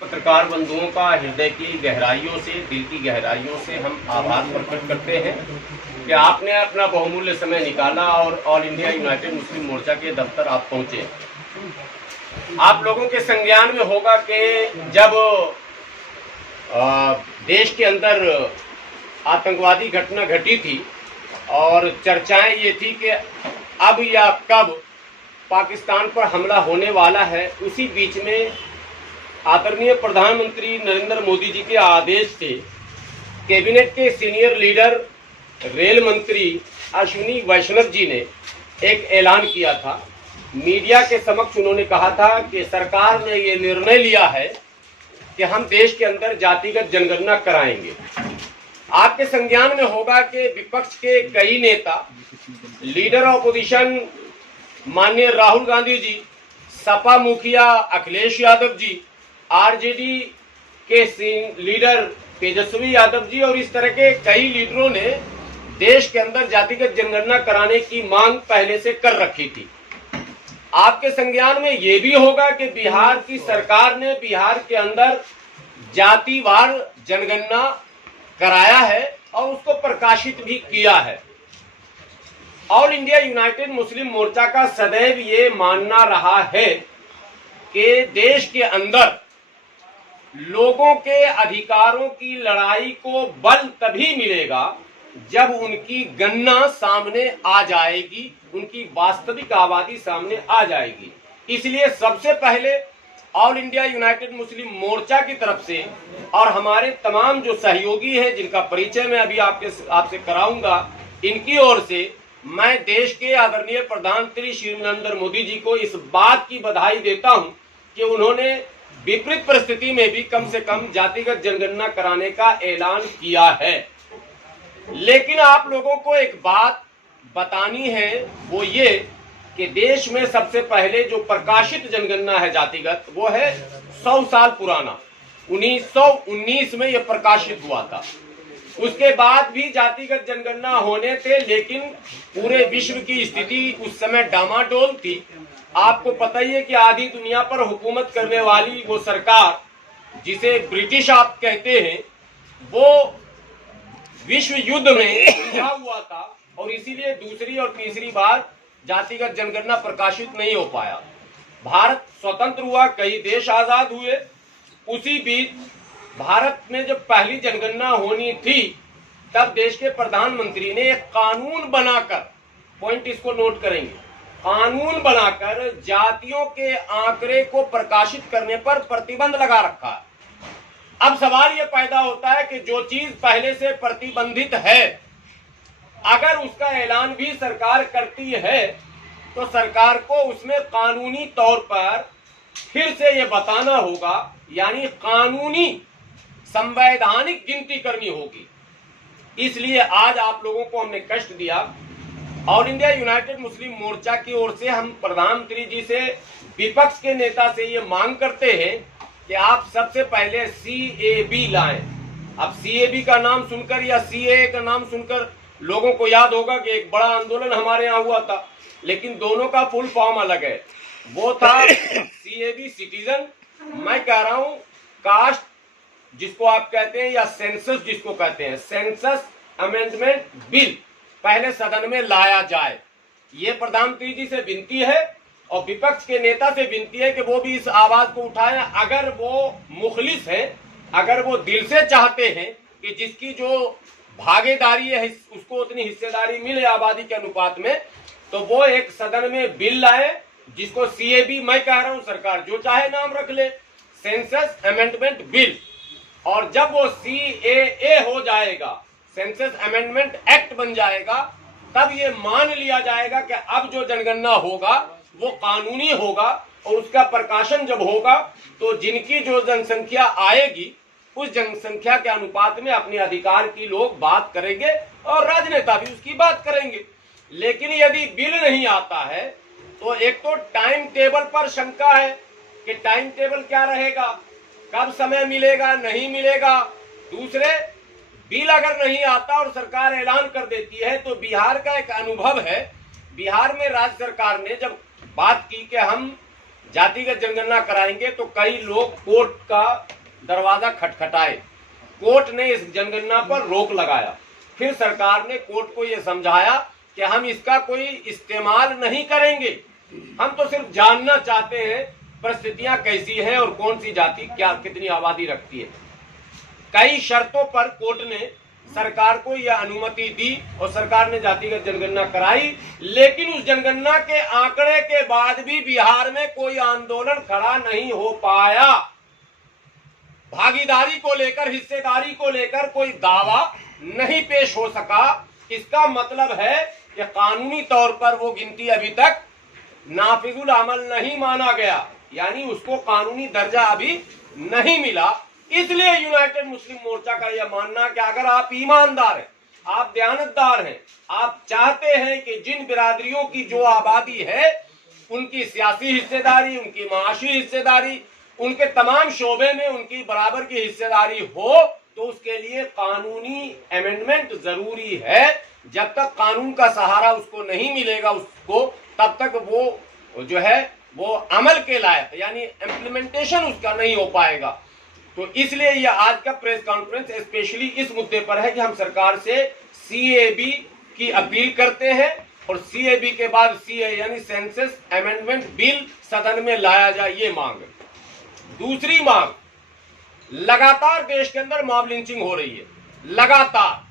पत्रकार बंधुओं का हृदय की गहराइयों से, दिल की गहराइयों से हम आभार प्रकट करते हैं कि आपने अपना बहुमूल्य समय निकाला और ऑल इंडिया यूनाइटेड मुस्लिम मोर्चा के दफ्तर आप पहुंचे। आप लोगों के संज्ञान में होगा कि जब देश के अंदर आतंकवादी घटना घटी थी और चर्चाएं ये थी कि अब या कब पाकिस्तान पर हमला होने वाला है, उसी बीच में आदरणीय प्रधानमंत्री नरेंद्र मोदी जी के आदेश से कैबिनेट के सीनियर लीडर रेल मंत्री अश्विनी वैष्णव जी ने एक ऐलान किया था। मीडिया के समक्ष उन्होंने कहा था कि सरकार ने ये निर्णय लिया है कि हम देश के अंदर जातिगत जनगणना कराएंगे। आपके संज्ञान में होगा कि विपक्ष के कई नेता, लीडर ऑपोजिशन माननीय राहुल गांधी जी, सपा मुखिया अखिलेश यादव जी, आरजेडी के लीडर तेजस्वी यादव जी और इस तरह के कई लीडरों ने देश के अंदर जातिगत जनगणना कराने की मांग पहले से कर रखी थी। आपके संज्ञान में यह भी होगा कि बिहार की सरकार ने बिहार के अंदर जातिवार जनगणना कराया है और उसको प्रकाशित भी किया है। ऑल इंडिया यूनाइटेड मुस्लिम मोर्चा का सदैव ये मानना रहा है कि देश के अंदर लोगों के अधिकारों की लड़ाई को बल तभी मिलेगा जब उनकी गणना सामने आ जाएगी, उनकी वास्तविक आबादी सामने आ जाएगी। इसलिए सबसे पहले ऑल इंडिया यूनाइटेड मुस्लिम मोर्चा की तरफ से और हमारे तमाम जो सहयोगी हैं जिनका परिचय मैं अभी आपसे कराऊंगा, इनकी ओर से मैं देश के आदरणीय प्रधानमंत्री श्री नरेंद्र मोदी जी को इस बात की बधाई देता हूं कि उन्होंने विपरीत परिस्थिति में भी कम से कम जातिगत जनगणना कराने का ऐलान किया है। लेकिन आप लोगों को एक बात बतानी है, वो ये कि देश में सबसे पहले जो प्रकाशित जनगणना है जातिगत, वो है 100 साल पुराना, 1919 में यह प्रकाशित हुआ था। उसके बाद भी जातिगत जनगणना होने थे, लेकिन पूरे विश्व की स्थिति उस समय डामाडोल थी। आपको पता ही है कि आधी दुनिया पर हुकूमत करने वाली वो सरकार जिसे ब्रिटिश आप कहते हैं, वो विश्व युद्ध में उलझा हुआ था और इसीलिए दूसरी और तीसरी बार जातिगत जनगणना प्रकाशित नहीं हो पाया। भारत स्वतंत्र हुआ, कई देश आजाद हुए। उसी बीच भारत में जब पहली जनगणना होनी थी, तब देश के प्रधानमंत्री ने एक कानून बनाकर, पॉइंट इसको नोट करेंगे, कानून बनाकर जातियों के आंकड़े को प्रकाशित करने पर प्रतिबंध लगा रखा है। अब सवाल यह पैदा होता है कि जो चीज पहले से प्रतिबंधित है, अगर उसका ऐलान भी सरकार करती है तो सरकार को उसमें कानूनी तौर पर फिर से यह बताना होगा, यानी कानूनी संवैधानिक गिनती करनी होगी। इसलिए आज आप लोगों को हमने कष्ट दिया। ऑल इंडिया यूनाइटेड मुस्लिम मोर्चा की ओर से हम प्रधानमंत्री जी से, विपक्ष के नेता से ये मांग करते हैं कि आप सबसे पहले CAB लाएं। अब CAB का नाम सुनकर या CAA का नाम सुनकर लोगों को याद होगा कि एक बड़ा आंदोलन हमारे यहाँ हुआ था, लेकिन दोनों का फुल फॉर्म अलग है। वो था CAB सिटीजन, मैं कह रहा हूँ कास्ट जिसको आप कहते हैं, या सेंसस जिसको कहते हैं, सेंसस अमेंडमेंट बिल पहले सदन में लाया जाए। ये प्रधानमंत्री जी से विनती है और विपक्ष के नेता से विनती है कि वो भी इस आवाज को उठाएं। अगर वो मुखलिस है, अगर वो दिल से चाहते हैं कि जिसकी जो भागीदारी है उसको उतनी हिस्सेदारी मिले आबादी के अनुपात में, तो वो एक सदन में बिल लाए जिसको CAB, मैं कह रहा हूं सरकार जो चाहे नाम रख ले, सेंसस अमेंडमेंट बिल। और जब वो CAA हो जाएगा, सेंसस अमेंडमेंट एक्ट बन जाएगा, तब ये मान लिया जाएगा कि अब जो जनगणना होगा वो कानूनी होगा और उसका प्रकाशन जब होगा तो जिनकी जो जनसंख्या आएगी उस जनसंख्या के अनुपात में अपने अधिकार की लोग बात करेंगे और राजनेता भी उसकी बात करेंगे। लेकिन यदि बिल नहीं आता है तो एक तो टाइम टेबल पर शंका है कि टाइम टेबल क्या रहेगा, कब समय मिलेगा, नहीं मिलेगा। दूसरे, बिल अगर नहीं आता और सरकार ऐलान कर देती है तो बिहार का एक अनुभव है, बिहार में राज्य सरकार ने जब बात की कि हम जातिगत जनगणना कराएंगे तो कई लोग कोर्ट का दरवाजा खटखटाए। कोर्ट ने इस जनगणना पर रोक लगाया। फिर सरकार ने कोर्ट को यह समझाया कि हम इसका कोई इस्तेमाल नहीं करेंगे, हम तो सिर्फ जानना चाहते हैं परिस्थितियां कैसी हैं और कौन सी जाति क्या कितनी आबादी रखती है। कई शर्तों पर कोर्ट ने सरकार को यह अनुमति दी और सरकार ने जातिगत जनगणना कराई। लेकिन उस जनगणना के आंकड़े के बाद भी बिहार में कोई आंदोलन खड़ा नहीं हो पाया। भागीदारी को लेकर, हिस्सेदारी को लेकर कोई दावा नहीं पेश हो सका। इसका मतलब है कि कानूनी तौर पर वो गिनती अभी तक नाफिजुल अमल नहीं माना गया, यानी उसको कानूनी दर्जा अभी नहीं मिला। इसलिए यूनाइटेड मुस्लिम मोर्चा का यह मानना कि अगर आप ईमानदार हैं, आप दयानतदार हैं, आप चाहते हैं कि जिन बिरादरियों की जो आबादी है उनकी सियासी हिस्सेदारी, उनकी माशी हिस्सेदारी, उनके तमाम शोबे में उनकी बराबर की हिस्सेदारी हो, तो उसके लिए कानूनी अमेंडमेंट जरूरी है। जब तक कानून का सहारा उसको नहीं मिलेगा उसको, तब तक वो जो है वो अमल के लायक यानी इम्प्लीमेंटेशन उसका नहीं हो पाएगा। तो इसलिए यह आज का प्रेस कॉन्फ्रेंस स्पेशली इस मुद्दे पर है कि हम सरकार से सीएबी की अपील करते हैं और सीएबी के बाद सीए यानी सेंसस अमेंडमेंट बिल सदन में लाया जाए, ये मांग है। दूसरी मांग, लगातार देश के अंदर मॉब लिंचिंग हो रही है, लगातार।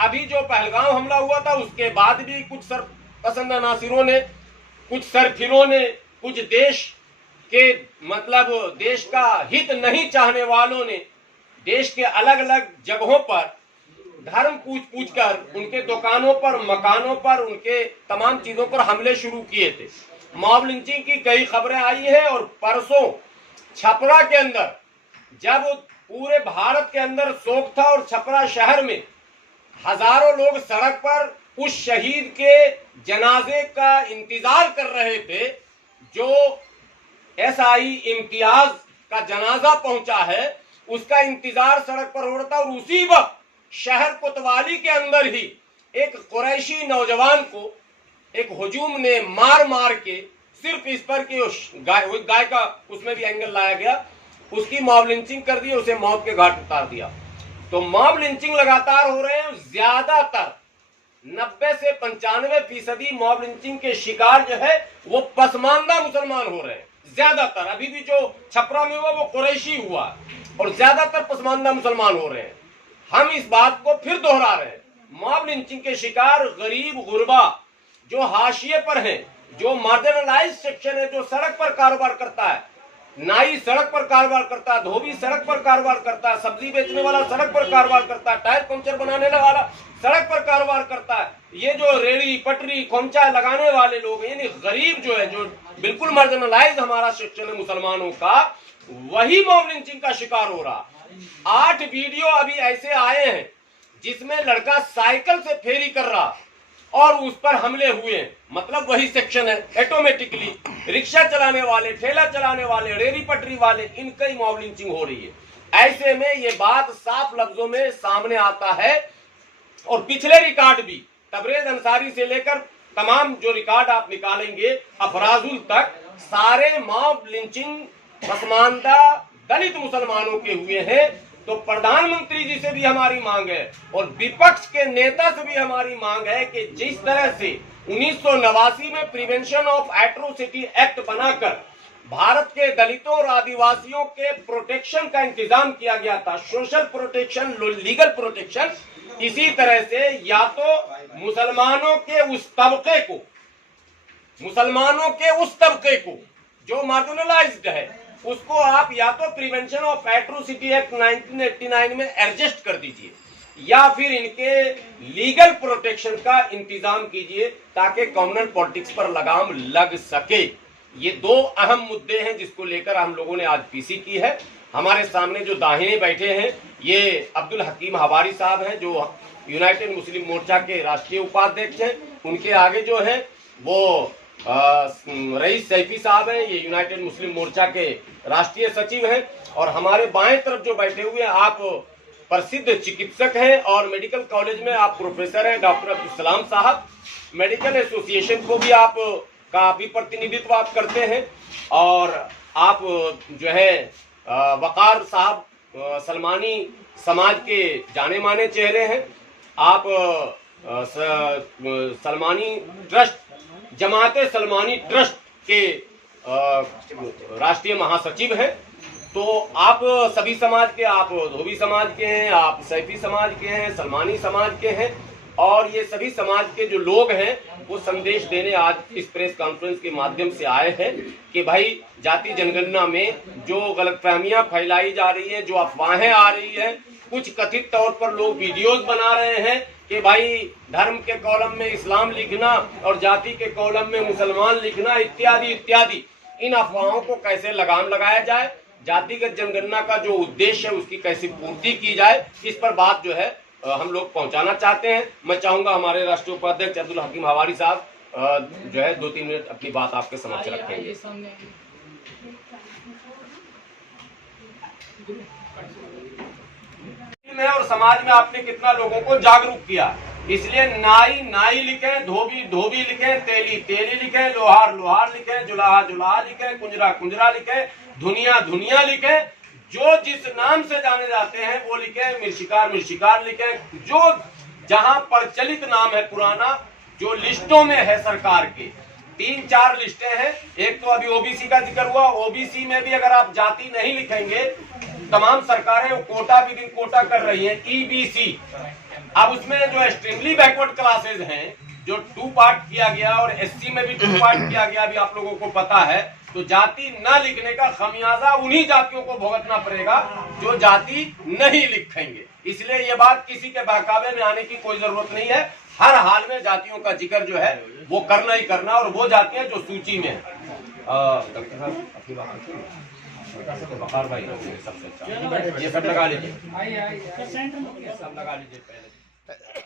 अभी जो पहलगाम हमला हुआ था उसके बाद भी कुछ सरपसंद नासिरों ने, कुछ सरफिरों ने, कुछ देश के मतलब देश का हित नहीं चाहने वालों ने देश के अलग अलग जगहों पर धर्म पूछ कर उनके दुकानों पर, मकानों पर, उनके तमाम चीजों पर हमले शुरू किए थे। मॉब लिंचिंग की कई खबरें आई है और परसों छपरा के अंदर जब पूरे भारत के अंदर शोक था और छपरा शहर में हजारों लोग सड़क पर उस शहीद के जनाजे का इंतजार कर रहे थे, जो एसआई इम्तियाज का जनाजा पहुंचा है, उसका इंतजार सड़क पर हो रहा था। और उसी वक्त शहर कोतवाली के अंदर ही एक कुरैशी नौजवान को एक हुजूम ने मार मार के सिर्फ इस पर कि गाय का उसमें भी एंगल लाया गया, उसकी मॉब लिंचिंग कर दी, उसे मौत के घाट उतार दिया। तो मॉब लिंचिंग लगातार हो रहे हैं। ज्यादातर 90 से 95% मॉब लिंचिंग के शिकार जो है वो पसमानदा मुसलमान हो रहे हैं। ज्यादातर अभी भी जो छपरा में हुआ वो कुरैशी हुआ और ज्यादातर पसमानदा मुसलमान हो रहे हैं। हम इस बात को फिर दोहरा रहे हैं, मॉब लिंचिंग के शिकार गरीब गुरबा जो हाशिए पर हैं, जो मार्जिनलाइज्ड सेक्शन है, जो सड़क पर कारोबार करता है, नाई सड़क पर कारोबार करता है, धोबी सड़क पर कारोबार करता है, सब्जी बेचने वाला सड़क पर कारोबार करता है, टायर पंक्चर बनाने वाला सड़क पर कारोबार करता है, ये जो रेड़ी पटरी खोमचा लगाने वाले लोग यानी गरीब जो है, जो बिल्कुल मार्जिनलाइज्ड हमारा सेक्शन है मुसलमानों का, वही मॉब लिंचिंग का शिकार हो रहा। 8 वीडियो अभी ऐसे आए हैं जिसमें लड़का साइकिल से फेरी कर रहा और उस पर हमले हुए, मतलब वही सेक्शन है। ऑटोमेटिकली रिक्शा चलाने वाले, ठेला चलाने वाले, रेड़ी पटरी वाले, इनका ही मॉब लिंचिंग हो रही है। ऐसे में ये बात साफ लफ्जों में सामने आता है और पिछले रिकॉर्ड भी तबरेज अंसारी से लेकर तमाम जो रिकॉर्ड आप निकालेंगे अफराजुल तक, सारे मॉब लिंचिंग पसमानदा दलित मुसलमानों के हुए हैं। तो प्रधानमंत्री जी से भी हमारी मांग है और विपक्ष के नेता से भी हमारी मांग है कि जिस तरह से 1989 में प्रिवेंशन ऑफ एट्रोसिटी एक्ट बनाकर भारत के दलितों और आदिवासियों के प्रोटेक्शन का इंतजाम किया गया था, सोशल प्रोटेक्शन, लीगल प्रोटेक्शन, इसी तरह से या तो मुसलमानों के उस तबके को जो मार्जिनलाइज्ड है उसको आप या तो प्रिवेंशन ऑफ एट्रोसिटी एक्ट 1989 में एडजस्ट कर दीजिए या फिर इनके लीगल प्रोटेक्शन का इंतजाम कीजिए ताकि कम्युनल पॉलिटिक्स पर लगाम लग सके। ये 2 अहम मुद्दे हैं जिसको लेकर हम लोगों ने आज पीसी की है। हमारे सामने जो दाहिने बैठे हैं ये अब्दुल हकीम हवारी साहब हैं जो यूनाइटेड मुस्लिम मोर्चा के राष्ट्रीय उपाध्यक्ष हैं। उनके आगे जो है वो रईस सैफी साहब हैं, ये यूनाइटेड मुस्लिम मोर्चा के राष्ट्रीय सचिव हैं। और हमारे बाएं तरफ जो बैठे हुए हैं आप प्रसिद्ध चिकित्सक हैं और मेडिकल कॉलेज में आप प्रोफेसर हैं, डॉक्टर अब्दुल सलाम साहब। मेडिकल एसोसिएशन को भी आप का भी प्रतिनिधित्व आप करते हैं और आप जो है वकार साहब सलमानी समाज के जाने माने चेहरे हैं। आप सलमानी ट्रस्ट जमाते सलमानी ट्रस्ट के राष्ट्रीय महासचिव हैं। तो आप सभी समाज के, आप धोबी समाज के हैं, आप सैफी समाज के हैं, सलमानी समाज के हैं और ये सभी समाज के जो लोग हैं वो संदेश देने आज इस प्रेस कॉन्फ्रेंस के माध्यम से आए हैं कि भाई जाति जनगणना में जो गलतफहमियां फैलाई जा रही है, जो अफवाहें आ रही है, कुछ कथित तौर पर लोग वीडियोस बना रहे हैं कि भाई धर्म के कॉलम में इस्लाम लिखना और जाति के कॉलम में मुसलमान लिखना इत्यादि इत्यादि, इन अफवाहों को कैसे लगाम लगाया जाए, जातिगत जनगणना का जो उद्देश्य है उसकी कैसे पूर्ति की जाए, इस पर बात जो है हम लोग पहुंचाना चाहते हैं। मैं चाहूंगा हमारे राष्ट्रीय उपाध्यक्ष अब्दुल हकीम हवारी साहब जो है 2-3 मिनट अपनी बात आपके समक्ष रखेंगे। में और समाज में आपने कितना लोगों को जागरूक किया, इसलिए नाई नाई लिखें, धोबी धोबी लिखें, तेली तेली लिखें, लोहार लोहार लिखें, जुलाहा जुलाहा लिखें, कुंजरा कुंजरा लिखें, धुनिया धुनिया लिखें, जो जिस नाम से जाने जाते हैं वो लिखें, मिर्शिकार मिर्शिकार लिखें, जो जहां प्रचलित नाम है पुराना, जो लिस्टों में है सरकार के 3-4 लिस्टें हैं। एक तो अभी ओबीसी का जिक्र हुआ, ओबीसी में भी अगर आप जाति नहीं लिखेंगे, तमाम सरकारें कोटा विदिन कोटा कर रही हैं, ईबीसी। अब उसमें जो एक्सट्रीमली बैकवर्ड क्लासेज हैं, जो 2 पार्ट किया गया और एससी में भी 2 पार्ट किया गया, अभी आप लोगों को पता है, तो जाति न लिखने का खमियाजा उन्हीं जातियों को भुगतना पड़ेगा जो जाति नहीं लिखेंगे। इसलिए ये बात किसी के बहकावे में आने की कोई जरूरत नहीं है। हर हाल में जातियों का जिक्र जो है वो करना ही करना, और वो जातियां जो सूची में है। डॉक्टर साहब अपनी बात बखार भाई सबसे अच्छा ये सब लगा लीजिए, सब लगा लीजिए पहले।